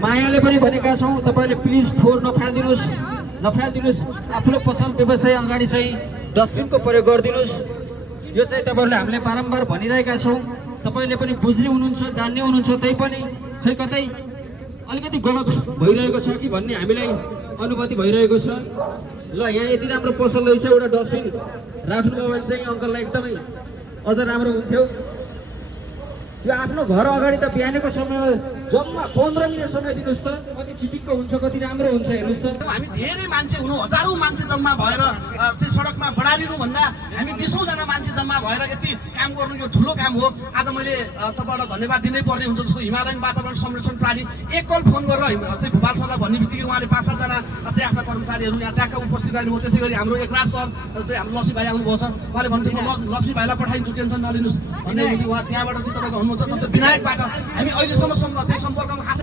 मायाले पनि भनेका छौँ तपाईँले प्लिज फोहोर नफालिदिनुहोस् आफ्नो पसल व्यवसाय अगाडि चाहिँ डस्टबिनको प्रयोग गरिदिनुहोस्। यो चाहिँ तपाईँहरूले हामीले बारम्बार भनिरहेका छौँ। तपाईँले पनि बुझ्ने हुनुहुन्छ, जान्ने हुनुहुन्छ, त्यही पनि खै कतै अलिकति गलत भइरहेको छ कि भन्ने हामीलाई अनुभूति भइरहेको छ। ल यहाँ यति राम्रो पसल रहेछ, एउटा डस्टबिन राख्नुभयो भने चाहिँ अङ्कललाई एकदमै अझ राम्रो हुन्थ्यो। यो आफ्नो घर अगाडि त बिहानको समयमा जम्मा 15 मिनट समय दिनुहोस् त, कति छिटिक्क हुन्छ, कति राम्रो हुन्छ हेर्नुहोस् त। हामी धेरै मान्छे हुनु, हजारौँ मान्छे जम्मा भएर चाहिँ सडकमा बढारिनु भन्दा हामी 20औं जना मान्छे जम्मा भएर यति काम गर्नु यो ठुलो काम हो। आज मैले तपाईँलाई धन्यवाद दिनै पर्ने हुन्छ। जस्तो हिमालयन वातावरण संरक्षण प्राली एक कल फोन गरेर चाहिँ भूपाल सरलाई भन्ने बित्तिकै उहाँले 5-7 जना चाहिँ आफ्ना कर्मचारीहरू यहाँ ट्याक्क उपस्थित गर्नुभयो। त्यसै गरी हाम्रो एकराज सर चाहिँ हाम्रो लक्ष्मी भाइ आउनुभएको छ, उहाँले भन्नुभयो लक्ष्मी भाइलाई पठाइदिन्छु, टेन्सन नलिनुहोस् भन्ने उहाँ त्यहाँबाट चाहिँ तपाईँको हुनुहुन्छ। जस्तो विनायकबाट हामी अहिलेसम्म सम्पर्कमा खास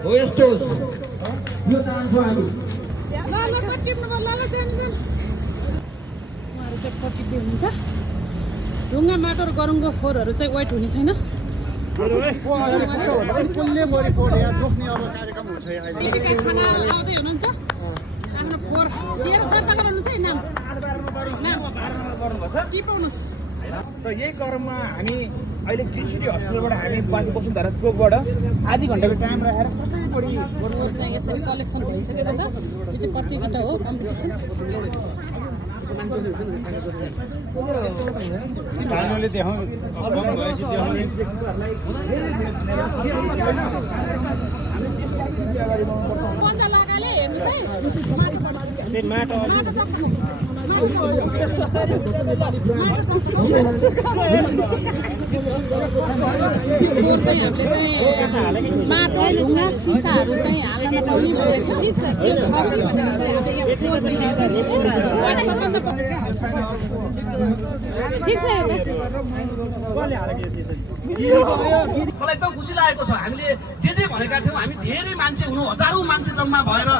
हो यस्तो यो चाहन्छौँ हामी। उहाँहरू चाहिँ पटिँदै हुनुहुन्छ। ढुङ्गा माटो र गरुङको फोहोरहरू चाहिँ वेट हुने छैन। दिपिका खाना आउँदै हुनुहुन्छ, आफ्नो फोहोर लिएर दर्ता गराउनुहोस् है। नाम टिपाउनुहोस्। र यही क्रममा हामी अहिले केसिडी हस्पिटलबाट हामी बाँकी वसुन्धरा चोकबाट आधी घन्टाको टाइम राखेर कसरी बढी फोहोर चाहिँ यसरी कलेक्सन भइसकेको छ। यो चाहिँ प्रतियोगिता हो, कम्पिटिसन। पन्जा लगाले हेर्नुहोस् है। माटो सिसाहरू चाहिँ हाल्न नपाउने भनेको छ। त्यो छ कि भनेर चाहिँ ठिक छ। मलाई एकदम खुसी लागेको छ। हामीले जे भनेका थियौँ, हामी धेरै मान्छे हुनु, हजारौँ मान्छे जम्मा भएर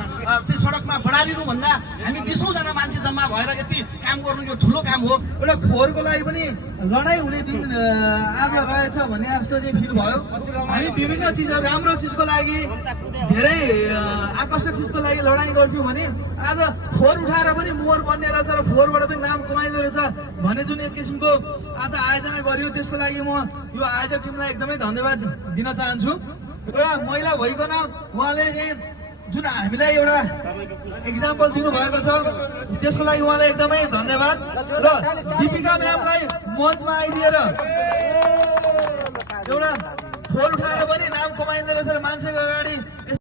चाहिँ सडकमा बढारिनु भन्दा हामी 20औं जना मान्छे जम्मा भएर यति काम गर्नु यो ठुलो काम हो। एउटा फोहोरको लागि पनि लडाइँ हुने दिन आज रहेछ भन्ने जस्तो चाहिँ फिल भयो। हामी विभिन्न चिजहरू, राम्रो चिजको लागि, धेरै आकर्षक चिजको लागि लडाइँ गर्थ्यौँ भने आज फोहोर उठाएर पनि मोहर बन्ने रहेछ र फोहोरबाट पनि नाम कमाइँदो रहेछ भन्ने जुन एक किसिमको आज आयोजना गरियो, त्यसको लागि म यो आयोजक टिमलाई एकदमै धन्यवाद दिन चाहन्छु। एउटा महिला भइकन उहाँले जुन हामीलाई एउटा इक्जाम्पल दिनुभएको छ, त्यसको लागि उहाँलाई एकदमै धन्यवाद। र दिपिका म्यामलाई मञ्चमा आइदिएर एउटा फोहोर उठाएर पनि नाम कमाइँदो रहेछ र मान्छेको अगाडि